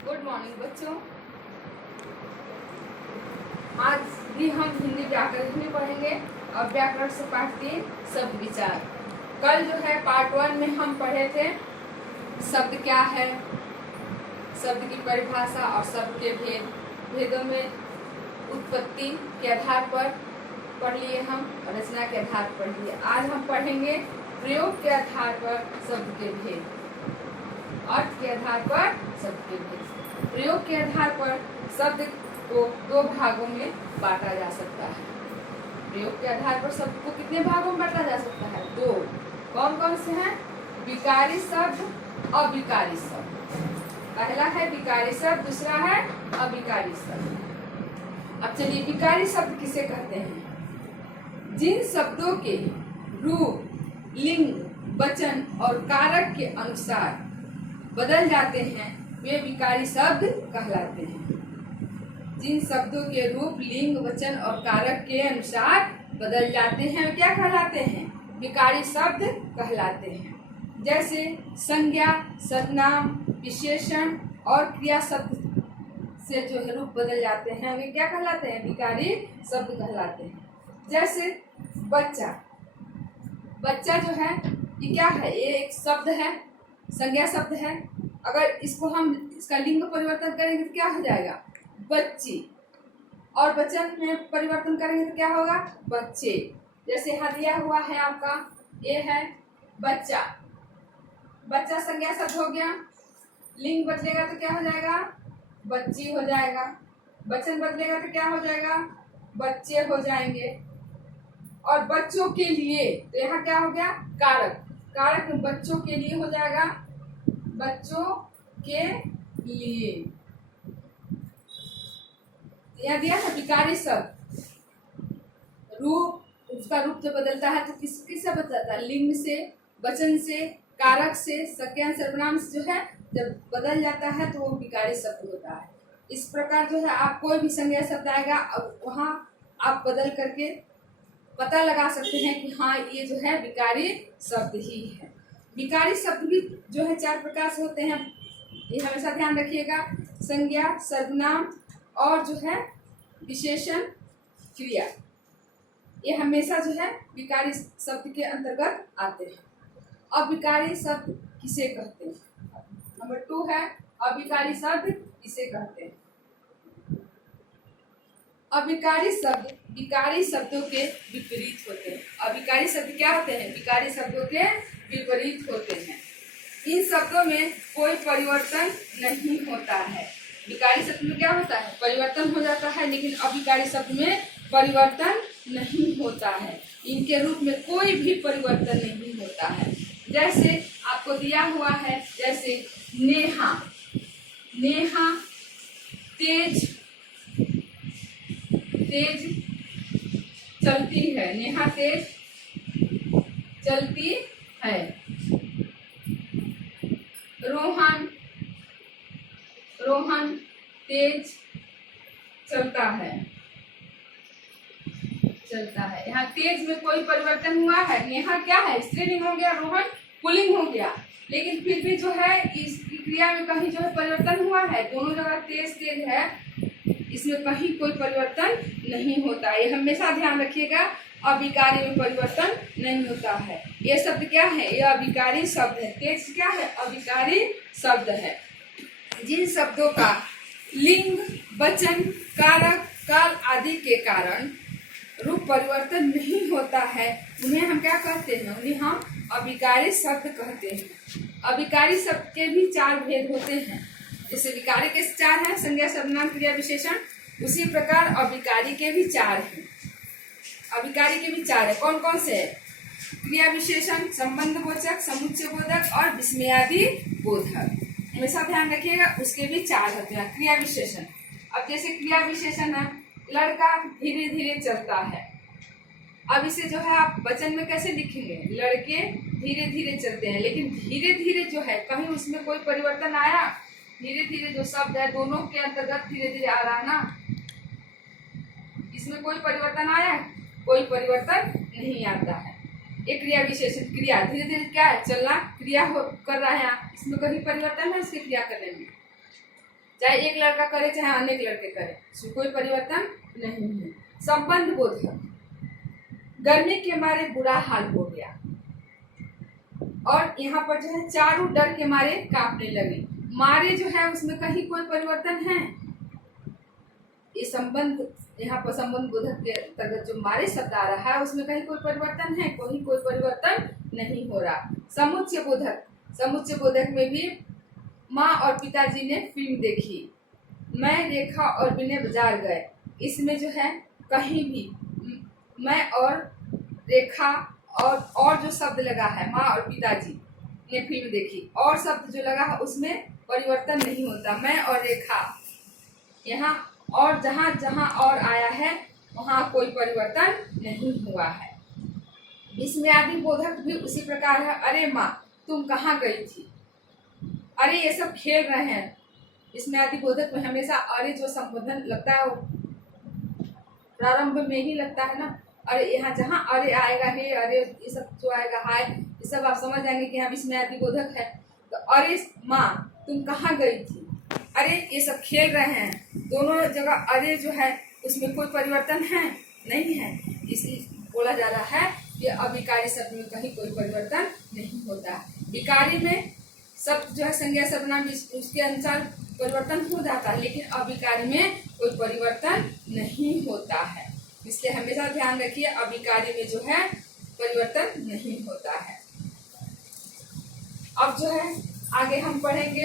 Good morning बच्चों। आज भी हम हिंदी व्याकरण में पढ़ेंगे और व्याकरण से पाठ 3 शब्द विचार। कल जो है पार्ट 1 में हम पढ़े थे शब्द क्या है, शब्द की परिभाषा और शब्द के भेदों में उत्पत्ति के आधार पर पढ़ लिए हम और रचना के आधार पर पढ़ लिए। आज हम पढ़ेंगे प्रयोग के आधार पर शब्द के भेद, अर्थ के आधार पर शब्द के भेद। प्रयोग के आधार पर शब्द को 2 भागों में बांटा जा सकता है। प्रयोग के आधार पर शब्द को कितने भागों में बांटा जा सकता है? 2। कौन कौन से हैं? विकारी शब्द, अविकारी शब्द। पहला है विकारी शब्द, दूसरा है अविकारी शब्द। अब चलिए विकारी शब्द किसे कहते हैं? जिन शब्दों के रूप, लिंग, वचन और कारक के अनुसार बदल जाते हैं वे विकारी शब्द कहलाते हैं। जिन शब्दों के रूप, लिंग, वचन और कारक के अनुसार बदल जाते हैं वे क्या कहलाते हैं? विकारी शब्द कहलाते हैं। जैसे संज्ञा, सर्वनाम, विशेषण और क्रिया शब्द से जो है रूप बदल जाते हैं वे क्या कहलाते हैं? विकारी शब्द कहलाते हैं। जैसे बच्चा, बच्चा जो है ये क्या है? ये एक शब्द है, संज्ञा शब्द है। अगर इसको हम इसका लिंग परिवर्तन करेंगे तो क्या हो जाएगा? बच्ची। और वचन में परिवर्तन करेंगे तो क्या होगा? बच्चे। जैसे यहाँ दिया हुआ है आपका, ये है बच्चा। बच्चा संज्ञा शब्द हो गया, लिंग बदलेगा तो क्या हो जाएगा? बच्ची हो जाएगा। वचन बदलेगा तो क्या हो जाएगा? बच्चे हो जाएंगे। और बच्चों के लिए तो यहाँ क्या हो गया? कारक। कारक बच्चों के लिए हो जाएगा, बच्चों के लिए। यहाँ दिया है विकारी शब्द, रूप, उसका रूप जो बदलता है तो किससे बदलता है? लिंग से, वचन से, कारक से, संज्ञा सर्वनाम से जो है जब बदल जाता है तो वो विकारी शब्द होता है। इस प्रकार जो है आप कोई भी संज्ञा शब्द आएगा अब वहाँ आप बदल करके पता लगा सकते हैं कि हाँ ये जो है विकारी शब्द ही है। विकारी शब्द भी जो है 4 प्रकार से होते हैं, ये हमेशा ध्यान रखिएगा। संज्ञा, सर्वनाम और जो है विशेषण, क्रिया, ये हमेशा जो है विकारी शब्द के अंतर्गत आते हैं। अविकारी शब्द किसे कहते हैं? नंबर 2 है अविकारी शब्द किसे कहते हैं? अविकारी शब्द विकारी शब्दों के विपरीत होते हैं। अविकारी शब्द क्या होते हैं? विकारी शब्दों के विपरीत होते हैं। इन शब्दों में कोई परिवर्तन नहीं होता है। विकारी शब्द में क्या होता है? परिवर्तन हो जाता है, लेकिन अविकारी शब्द में परिवर्तन नहीं होता है। इनके रूप में कोई भी परिवर्तन नहीं होता है। जैसे आपको दिया हुआ है, जैसे नेहा, नेहा तेज, तेज चलती है। नेहा तेज चलती है। रोहन, रोहन तेज चलता है, चलता है। यहाँ तेज में कोई परिवर्तन हुआ है? नेहा क्या है? स्त्रीलिंग हो गया, रोहन पुल्लिंग हो गया, लेकिन फिर भी जो है इस क्रिया में कहीं जो है परिवर्तन हुआ है। दोनों जगह तेज तेज है, इसमें कहीं कोई परिवर्तन नहीं होता। ये हमेशा ध्यान रखिएगा, अविकारी में परिवर्तन नहीं होता है। ये शब्द क्या है? ये अविकारी शब्द है। तेज क्या है? अविकारी शब्द है। जिन शब्दों का लिंग, वचन, कारक, काल आदि के कारण रूप परिवर्तन नहीं होता है उन्हें हम क्या कहते हैं? उन्हें हम अविकारी शब्द कहते हैं। अविकारी शब्द के भी 4 भेद होते हैं। जैसे विकारी के 4 हैं, संज्ञा, सर्वनाम, क्रिया, विशेषण, उसी प्रकार अविकारी के भी 4 हैं। अविकारी के भी 4 है। कौन कौन से है? क्रिया विशेषण, संबंध बोधक, समुच्चय बोधक और विस्मयादि बोधक। हमेशा ध्यान रखिएगा, उसके भी 4 होते हैं। क्रिया विशेषण, अब जैसे क्रिया विशेषण है, लड़का धीरे धीरे चलता है। अब इसे जो है आप वचन में कैसे लिखेंगे? लड़के धीरे धीरे चलते हैं, लेकिन धीरे धीरे जो है कहीं उसमें कोई परिवर्तन आया? धीरे धीरे जो शब्द है दोनों के अंतर्गत धीरे धीरे आ रहा ना, इसमें कोई परिवर्तन आया? कोई परिवर्तन नहीं आता है। एक क्रिया विशेषण, क्रिया धीरे धीरे क्या है? चलना, क्रिया कर रहा है, इसमें कहीं परिवर्तन है इसके क्रिया करने में? चाहे एक लड़का करे चाहे अनेक लड़के करे, इसमें कोई परिवर्तन नहीं है। संबंध बोधक, गर्मी के मारे बुरा हाल हो गया, और यहाँ पर जो है चारों डर के मारे कांपने लगे। मारे जो है उसमें कहीं कोई परिवर्तन है? ये संबंध, यहाँ पर संबंध बोधक के अंतर्गत जो मारे शब्द आ रहा है उसमें कहीं कोई परिवर्तन है? कोई परिवर्तन नहीं हो रहा। समुच्चय बोधक, समुच्चय बोधक में भी माँ और पिताजी ने फिल्म देखी, मैं, रेखा और विनय बाजार गए। इसमें जो है कहीं भी मैं और रेखा और जो शब्द लगा है माँ और पिताजी ने फिल्म देखी, और शब्द जो लगा है उसमें परिवर्तन नहीं होता। मैं और रेखा, यहाँ और जहाँ जहाँ और आया है वहाँ कोई परिवर्तन नहीं हुआ है। इसमें आदि बोधक भी उसी प्रकार है। अरे माँ तुम कहाँ गई थी, अरे ये सब खेल रहे हैं। इसमें आदि बोधक में हमेशा अरे जो संबोधन लगता है वो प्रारंभ में ही लगता है ना। अरे यहाँ जहाँ अरे आएगा, हे अरे ये सब जो आएगा, हाय, ये सब आप समझ जाएंगे कि हम इसमें आदि बोधक है। तो अरे माँ तुम कहाँ गई थी, अरे ये सब खेल रहे हैं, दोनों जगह अरे जो है उसमें कोई परिवर्तन है नहीं है। इसी बोला जा रहा है कि अविकारी शब्द में कहीं कोई परिवर्तन नहीं होता। विकारी में शब्द जो है संज्ञा सर्वनाम उसके अनुसार परिवर्तन हो जाता है, लेकिन अविकारी में कोई परिवर्तन नहीं होता है। इसलिए हमेशा ध्यान रखिए अविकारी में जो है परिवर्तन नहीं होता है। अब जो है आगे हम पढ़ेंगे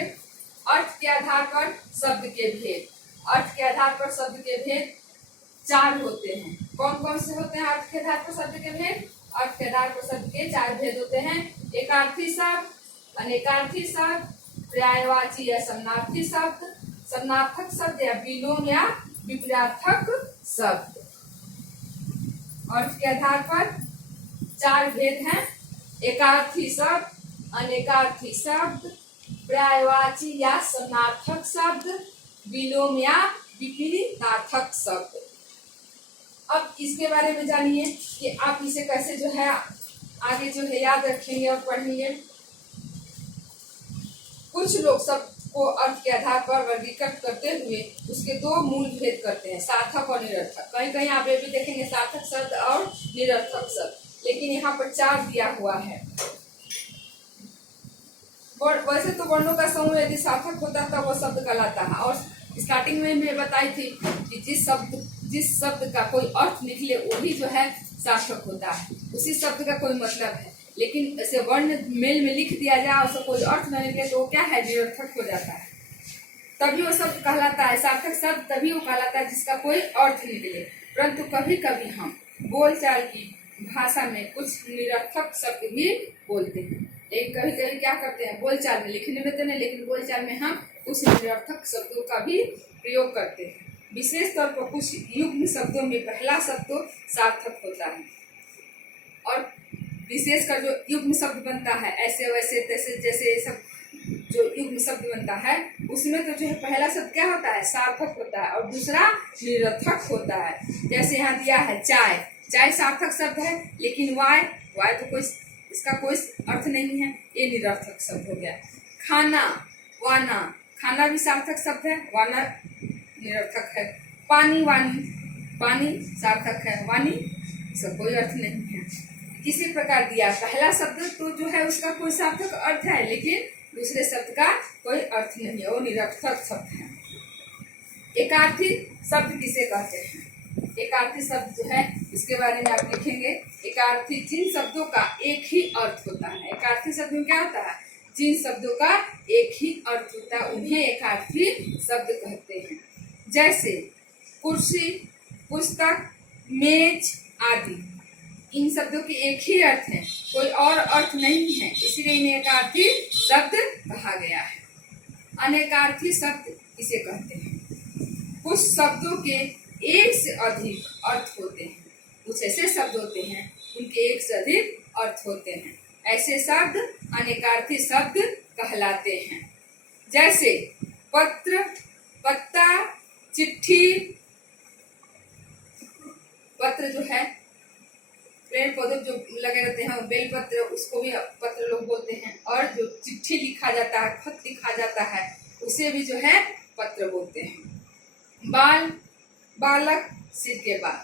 अर्थ के आधार पर शब्द के भेद। अर्थ के आधार पर शब्द के भेद 4 होते हैं। कौन कौन से होते हैं अर्थ के आधार पर शब्द के भेद? अर्थ के आधार पर शब्द के 4 भेद होते हैं। एकार्थी शब्द, अनेकार्थी शब्द, पर्यायवाची या समानार्थी शब्द, समानार्थक शब्द या विलोम या विपरीतार्थक शब्द। अर्थ के आधार पर 4 भेद हैं। एकार्थी शब्द, अनेकार्थी शब्द, पर्यायवाची या समानार्थक शब्द, विलोम या विपरीतार्थक शब्द। अब इसके बारे में जानिए कि आप इसे कैसे जो है आगे जो है याद रखेंगे और पढ़ेंगे। कुछ लोग शब्द को अर्थ के आधार पर वर्गीकृत करते हुए उसके 2 मूल भेद करते हैं, सार्थक और निरर्थक। कहीं कहीं आप ये भी देखेंगे सार्थक शब्द और निरर्थक शब्द, लेकिन यहाँ पर 4 दिया हुआ है। वैसे तो वर्णों का समूह यदि सार्थक होता तब वो शब्द कहलाता है। और स्टार्टिंग में मैं बताई थी कि जिस शब्द का कोई अर्थ निकले वही जो है सार्थक होता है, उसी शब्द का कोई मतलब है। लेकिन ऐसे वर्ण मेल में लिख दिया जाए उसका कोई अर्थ न निकले तो वो क्या है, निरर्थक हो जाता है। तभी वो शब्द कहलाता है सार्थक शब्द, तभी वो कहलाता है जिसका कोई अर्थ निकले। परंतु कभी कभी हम बोलचाल की भाषा में कुछ निरर्थक शब्द भी बोलते हैं। लेकिन कभी कभी क्या करते हैं, बोलचाल में, लिखने में तो नहीं लेकिन बोलचाल में हम कुछ निरर्थक शब्दों का भी प्रयोग करते हैं। विशेष तौर पर कुछ युग्म शब्दों में पहला शब्द तो सार्थक होता है, और विशेषकर जो युग्म शब्द बनता है ऐसे वैसे तैसे जैसे सब जो युग्म शब्द बनता है उसमें तो जो है पहला शब्द क्या होता है, सार्थक होता है, और दूसरा निरर्थक होता है। जैसे यहाँ दिया है चाय, चाय सार्थक शब्द है, लेकिन वाय तो कोई इसका कोई अर्थ नहीं है, ये निरर्थक शब्द हो गया। खाना, वाना, खाना भी सार्थक शब्द है, वाना निरर्थक है। पानी, वानी, पानी सार्थक है, वानी इसका कोई अर्थ नहीं है। इसी प्रकार दिया पहला शब्द तो जो है उसका कोई सार्थक अर्थ है, लेकिन दूसरे शब्द का कोई अर्थ नहीं है, वो निरर्थक शब्द है। एकार्थी शब्द किसे कहते हैं? एकार्थी शब्द जो है इसके बारे में आप लिखेंगे। एकार्थी जिन शब्दों का एक ही अर्थ होता है। एकार्थी शब्द में क्या होता है, जिन शब्दों का एक ही अर्थ होता है उन्हें एकार्थी शब्द कहते हैं। जैसे कुर्सी, पुस्तक, मेज आदि, इन शब्दों के एक ही अर्थ है, कोई और अर्थ नहीं है, इसलिए इन्हें एकार्थी शब्द कहा गया है। अनेकार्थी शब्द किसे कहते हैं? कुछ शब्दों के एक से अधिक अर्थ होते हैं। कुछ ऐसे शब्द होते हैं उनके एक से अधिक अर्थ होते हैं, ऐसे शब्द अनेकार्थी शब्द कहलाते हैं। जैसे पत्र, पत्ता, चिट्ठी। पत्र जो है पेड़ पौधे जो लगे रहते हैं, बेल पत्र, उसको भी पत्र लोग बोलते हैं। और जो चिट्ठी लिखा जाता है, खत लिखा जाता है, उसे भी जो है पत्र बोलते हैं। बाल, बालक, सिर के बाल।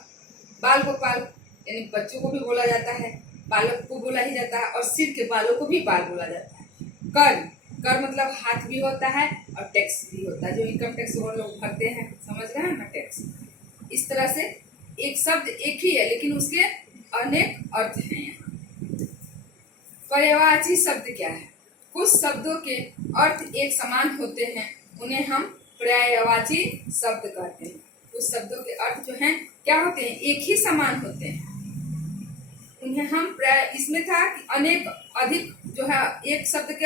बाल गोपाल यानी बच्चों को भी बोला जाता है, बालक को बोला ही जाता है, और सिर के बालों को भी बाल बोला जाता है। कर, कर मतलब हाथ भी होता है और टैक्स भी होता है, जो इनकम टैक्स वो लोग भरते हैं, समझ रहे हैं ना, टैक्स। इस तरह से एक शब्द एक ही है लेकिन उसके अनेक अर्थ हैं यहाँ। पर्यायवाची शब्द क्या है? कुछ शब्दों के अर्थ एक समान होते हैं, उन्हें हम पर्यायवाची शब्द कहते हैं। कुछ शब्दों के अर्थ जो हैं क्या होते हैं? एक ही समान होते हैं, उन्हें हम इसमें था कि अनेक अधिक जो है, एक शब्द के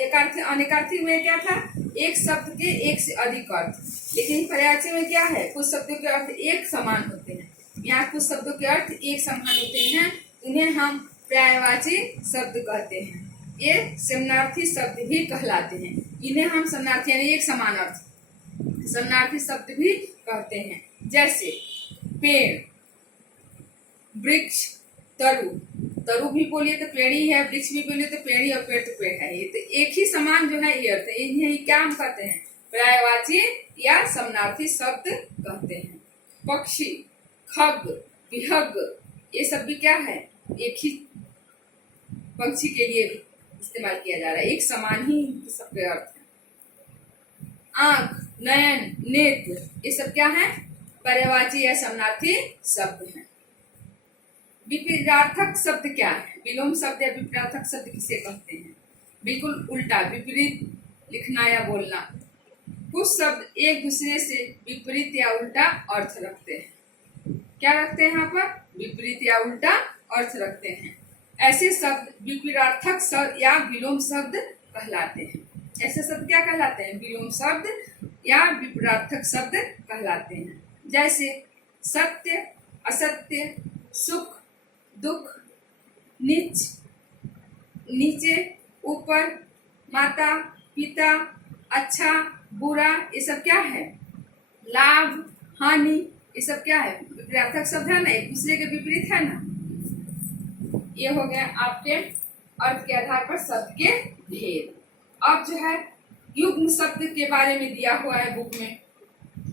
एक अर्थ, अनेकार्थी में क्या था? एक शब्द के एक से अधिक अर्थ। लेकिन पर्यायवाची में क्या है? कुछ शब्दों के अर्थ एक समान होते हैं। यहाँ कुछ शब्दों के अर्थ एक समान होते हैं, उन्हें हम पर्यायवाची शब्द कहते हैं। ये समानार्थी शब्द भी कहलाते हैं। इन्हें हम समानार्थी यानी एक समान अर्थ समानार्थी शब्द भी कहते हैं। जैसे पेड़, वृक्ष, तरु। तरु भी बोलिए तो पेड़ ही है, वृक्ष भी बोलिए तो पेड़ ही, और पेड़ तो पेड़ है। ये तो एक ही समान जो है ये अर्थ है। इन्हें क्या हम कहते हैं? पर्यायवाची या समानार्थी शब्द कहते हैं। पक्षी, खग, विहग, ये सब भी क्या है? एक ही पक्षी के लिए इस्तेमाल किया जा रहा है, एक समान ही सबके अर्थ है। आंख, नयन, नेत्र, ये सब क्या है? पर्यायवाची या समानार्थी शब्द हैं। विपरीतार्थक शब्द क्या है? विलोम शब्द या विपरीतार्थक शब्द किसे कहते हैं? बिल्कुल उल्टा, विपरीत लिखना या बोलना। कुछ शब्द एक दूसरे से विपरीत या उल्टा अर्थ रखते हैं। क्या रखते हैं यहाँ पर? विपरीत या उल्टा अर्थ रखते हैं। ऐसे शब्द विपरीतार्थक शब्द या विलोम शब्द कहलाते हैं। ऐसे शब्द क्या कहलाते हैं? विलोम शब्द या विपरीतार्थक शब्द कहलाते हैं। जैसे सत्य, असत्य, सुख, दुख, नीच, नीचे, ऊपर, माता, पिता, अच्छा, बुरा, ये सब क्या है? लाभ, हानि, ये सब क्या है? विपरीतार्थक शब्द है ना, एक दूसरे के विपरीत है ना। ये हो गया आपके अर्थ के आधार पर शब्द के भेद। अब जो है युग्म शब्द के बारे में दिया हुआ है बुक में,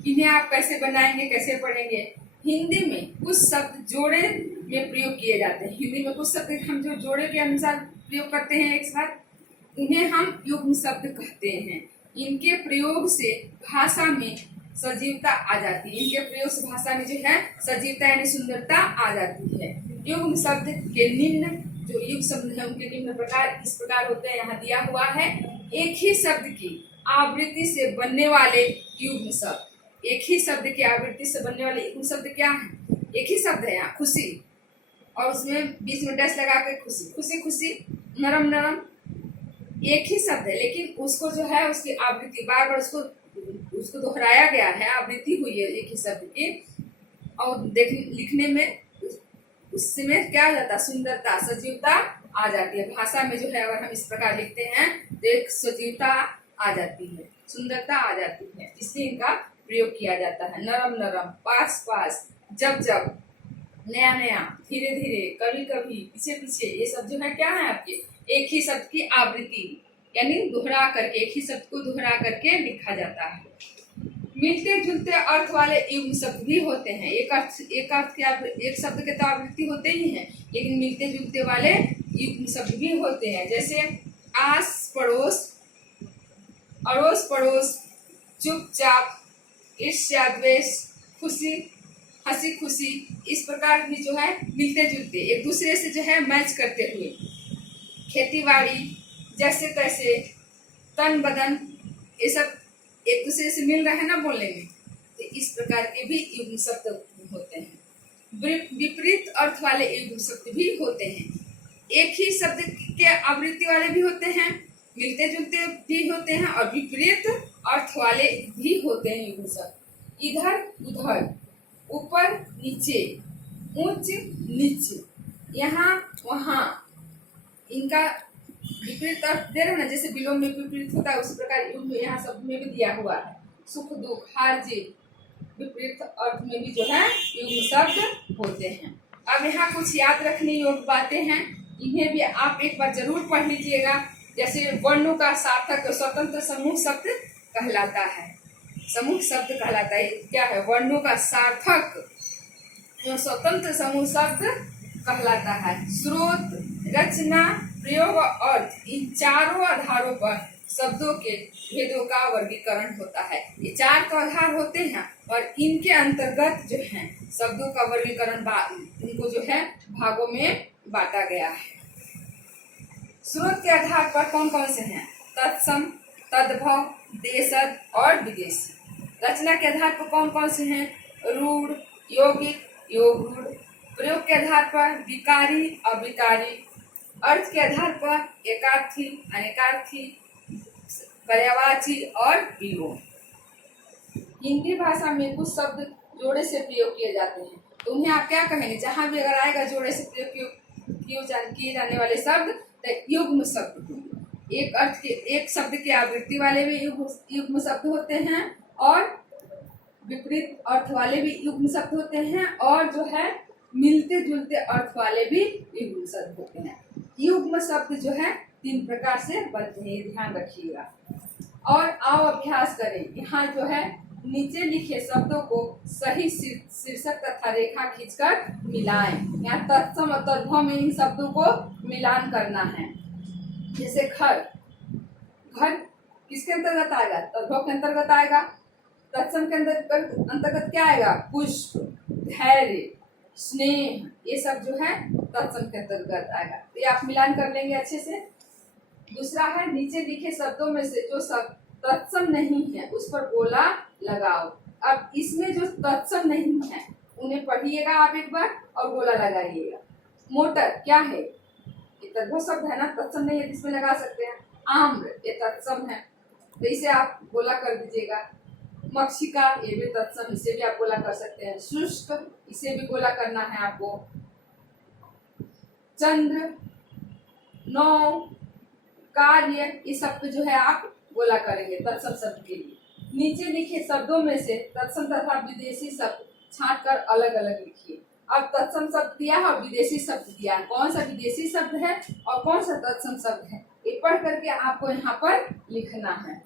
इन्हें आप कैसे बनाएंगे, कैसे पढ़ेंगे? हिंदी में कुछ शब्द जोड़े में प्रयोग किए जाते हैं। हिंदी में कुछ शब्द हम जो जोड़े के अनुसार प्रयोग करते हैं एक साथ, उन्हें हम युग्म शब्द कहते हैं। इनके प्रयोग से भाषा में सजीवता आ जाती है। इनके प्रयोग से भाषा में जो है सजीवता यानी सुंदरता आ जाती है। युग्म शब्द के निम्न जो युग्म शब्द है उनके निम्न प्रकार इस प्रकार होते हैं, यहाँ दिया हुआ है। एक ही शब्द की आवृत्ति से बनने वाले युग्म शब्द। एक ही शब्द की आवृत्ति से बनने वाले युग्म शब्द क्या है? एक ही शब्द है यहाँ खुशी, और उसमें बीच में डैश लगा के खुशी, खुशी खुशी, नरम नरम, एक ही शब्द है लेकिन उसको जो है उसकी आवृत्ति बार बार उसको दोहराया गया है, आवृत्ति हुई है एक ही शब्द की, और लिखने में उसमें क्या आ जाता? सुंदरता, सजीवता आ जाती है। भाषा में जो है अगर हम इस प्रकार लिखते हैं तो एक सजीवता आ जाती है, सुंदरता आ जाती है, इसलिए इनका प्रयोग किया जाता है। नरम नरम, पास पास, जब जब, नया नया, धीरे धीरे, कभी कभी, पीछे पीछे, ये सब जो है क्या है आपके? एक ही शब्द की आवृत्ति यानी दोहरा करके, एक ही शब्द को दोहरा करके लिखा जाता है। मिलते जुलते अर्थ वाले युग्म शब्द भी होते हैं। एक अर्थ के एक शब्द के तो आवृत्ति होते ही हैं, लेकिन मिलते जुलते वाले युग्म शब्द भी होते हैं। जैसे आस पड़ोस, अड़ोस पड़ोस, चुपचाप, ईर्ष्या द्वेष, खुशी हंसी खुशी, इस प्रकार भी जो है मिलते जुलते एक दूसरे से जो है मैच करते हुए। खेती बाड़ी, जैसे तैसे, तन बदन, ये सब एक दूसरे से मिल रहे हैं ना बोलने में, तो इस प्रकार के भी युग्म शब्द होते हैं। विपरीत अर्थ वाले युग्म शब्द भी होते हैं। एक ही शब्द के आवृत्ति वाले भी होते हैं, मिलते जुलते भी होते हैं, और विपरीत अर्थ वाले भी होते हैं युग्म शब्द। इधर उधर, ऊपर नीचे, ऊंच नीच, यहाँ वहाँ, इनका विपरीत अर्थ दे रहे ना, जैसे विलोम में विपरीत होता है उसी प्रकार युग्म यहाँ शब्द में भी दिया हुआ है। सुख दुख, हार जीत, विपरीत अर्थ में भी जो है युग्म शब्द होते हैं। अब यहाँ कुछ याद रखने योग्य बातें हैं, इन्हें भी आप एक बार जरूर पढ़ लीजिएगा। जैसे वर्णों का सार्थक स्वतंत्र समूह शब्द कहलाता है। समूह शब्द कहलाता है। क्या है? वर्णों का सार्थक जो स्वतंत्र समूह शब्द कहलाता है। स्रोत, रचना, प्रयोग और अर्थ, इन चारों आधारों पर शब्दों के भेदों का वर्गीकरण होता है। ये चार तो आधार होते हैं और इनके अंतर्गत जो है शब्दों का वर्गीकरण इनको जो है भागों में बांटा गया है। स्रोत के आधार पर कौन कौन से हैं? तत्सम, तद्भव, देशज और विदेशी। रचना के आधार पर कौन कौन से हैं? रूढ़, यौगिक, योग रूढ़। प्रयोग के आधार पर विकारी, अविकारी। अर्थ के आधार पर एकार्थी, अनेकार्थी, पर्यायवाची और विलोम। हिंदी भाषा में कुछ शब्द जोड़े से प्रयोग किए जाते हैं, तो उन्हें आप क्या कहेंगे? जहां भी अगर आएगा जोड़े से प्रयोग किए जाने वाले शब्द युग्म शब्द होंगे। एक अर्थ के, एक शब्द के आवृत्ति वाले भी युग्म शब्द होते हैं और विपरीत अर्थ वाले भी युग्म शब्द होते हैं और जो है मिलते जुलते अर्थ वाले भी युग्म शब्द होते हैं। युग्म शब्द जो है 3 प्रकार से बनते हैं, ये ध्यान रखिएगा। और आओ अभ्यास करें। यहाँ जो है नीचे लिखे शब्दों को सही शीर्षक तथा रेखा खींचकर मिलाएं। यहाँ तत्सम और तद्भव में इन शब्दों को मिलान करना है। जैसे घर, घर किसके अंतर्गत आएगा? तद्भव के अंतर्गत आएगा। तत्सम के अंतर्गत क्या आएगा? पुष्प, धैर्य, स्नेह, ये सब जो है तत्सम के अंतर्गत आएगा। तो ये आप मिलान कर लेंगे अच्छे से। दूसरा है नीचे लिखे शब्दों में से जो शब्द तत्सम नहीं है उस पर गोला लगाओ। अब इसमें जो तत्सम नहीं है उन्हें पढ़िएगा आप एक बार और गोला लगाइएगा। मोटर क्या है? ये तद्भव शब्द है ना, तत्सम नहीं है, इसमें लगा सकते हैं। आम्र ये तत्सम है, तो इसे आप गोला कर दीजिएगा। मक्षिका ये भी तत्सम, इसे भी आप गोला कर सकते हैं। शुष्क इसे भी गोला करना है आपको। चंद्र, नौ, कार्य, ये सब पे जो है आप गोला करेंगे तत्सम शब्द के लिए। नीचे लिखे शब्दों में से तत्सम तथा विदेशी शब्द छांटकर अलग अलग लिखिए। अब तत्सम शब्द दिया है और विदेशी शब्द दिया है, कौन सा विदेशी शब्द है और कौन सा तत्सम शब्द है ये पढ़ करके आपको यहाँ पर लिखना है।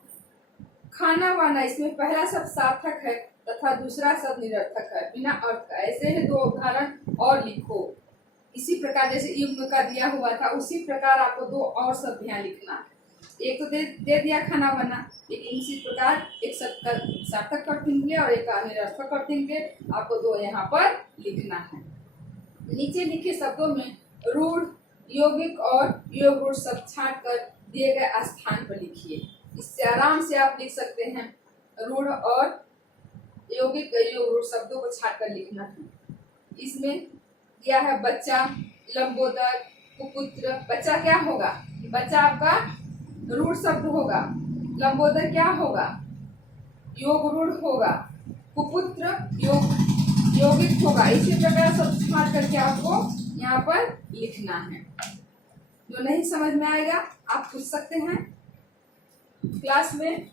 खाना वाना, इसमें पहला शब्द सार्थक है तथा दूसरा शब्द निरर्थक है, बिना अर्थ का। ऐसे ही 2 उदाहरण और लिखो। इसी प्रकार जैसे युग्म का दिया हुआ था उसी प्रकार आपको 2 और शब्द यहाँ लिखना है। एक तो दे दिया खाना बना, लेकिन इसी प्रकार एक शब्द का सार्थक कर देंगे और एक का निरर्थक कर देंगे। आपको 2 यहाँ पर लिखना है। नीचे लिखे शब्दों में रूढ़, यौगिक और योग रूढ़ शब्द छांट कर दिए गए स्थान पर लिखिए। इससे आराम से आप लिख सकते हैं। रूढ़ और यौगिक योग रूढ़ शब्दों को छांट कर लिखना है। इसमें दिया है बच्चा, लंबोदर, कुपुत्र। बच्चा क्या होगा? बच्चा आपका रूढ़ शब्द होगा। लंबोदर क्या होगा? योग रूढ़ होगा। कुपुत्र यौगिक होगा। इसी प्रकार सब छांट करके आपको यहाँ पर लिखना है। जो नहीं समझ में आएगा आप पूछ सकते हैं क्लास में।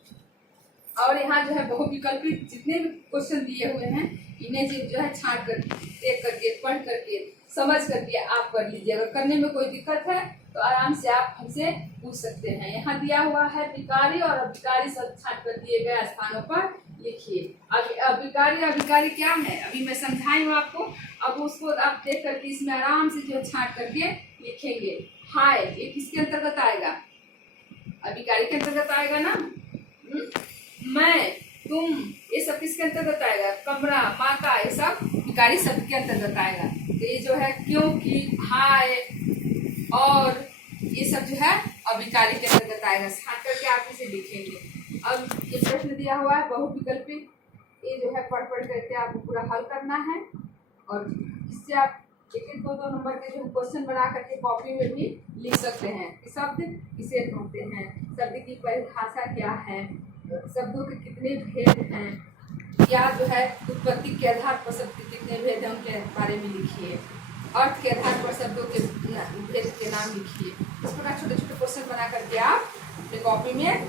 और यहाँ जो है बहुविकल्पी जितने भी क्वेश्चन दिए हुए हैं इन्हें जो है छांट कर देख करके पढ़ करके समझ करके आप कर लीजिए। अगर करने में कोई दिक्कत है तो आराम से आप हमसे पूछ सकते हैं। यहाँ दिया हुआ है विकारी और अविकारी शब्द छांट कर दिए गए स्थानों पर लिखिए। अब विकारी अविकारी क्या है अभी मैं समझाई हूँ आपको। अब उसको आप देख करके इसमें आराम से जो छांट करके लिखेंगे। हाय ये किसके अंतर्गत आएगा? अविकारी के अंतर्गत आएगा ना। मैं, तुम, ये सब किसके अंतर्गत आएगा? कमरा, माता, ये सब विकारी शब्द के अंतर्गत आएगा। तो ये जो है क्योंकि, हाय और ये सब जो है अविकारी के अंतर्गत आएगा। छांट करके आप इसे लिखेंगे। अब ये प्रश्न दिया हुआ है बहुविकल्पी, ये जो है पढ़ करके आपको पूरा हल करना है और इससे आप 1-2 नंबर के जो क्वेश्चन बना करके कॉपी में भी लिख सकते हैं। शब्द किसे कहते हैं, शब्द की परिभाषा क्या है, शब्दों के कितने भेद हैं, या जो है उत्पत्ति के आधार पर शब्द के कितने भेद हैं उनके बारे में लिखिए। अर्थ के आधार पर शब्दों के भेद के नाम लिखिए। इस प्रकार छोटे छोटे क्वेश्चन बना करके आप अपनी कॉपी में,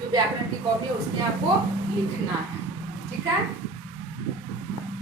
जो व्याकरण की कॉपी है उसमें आपको लिखना है। ठीक है।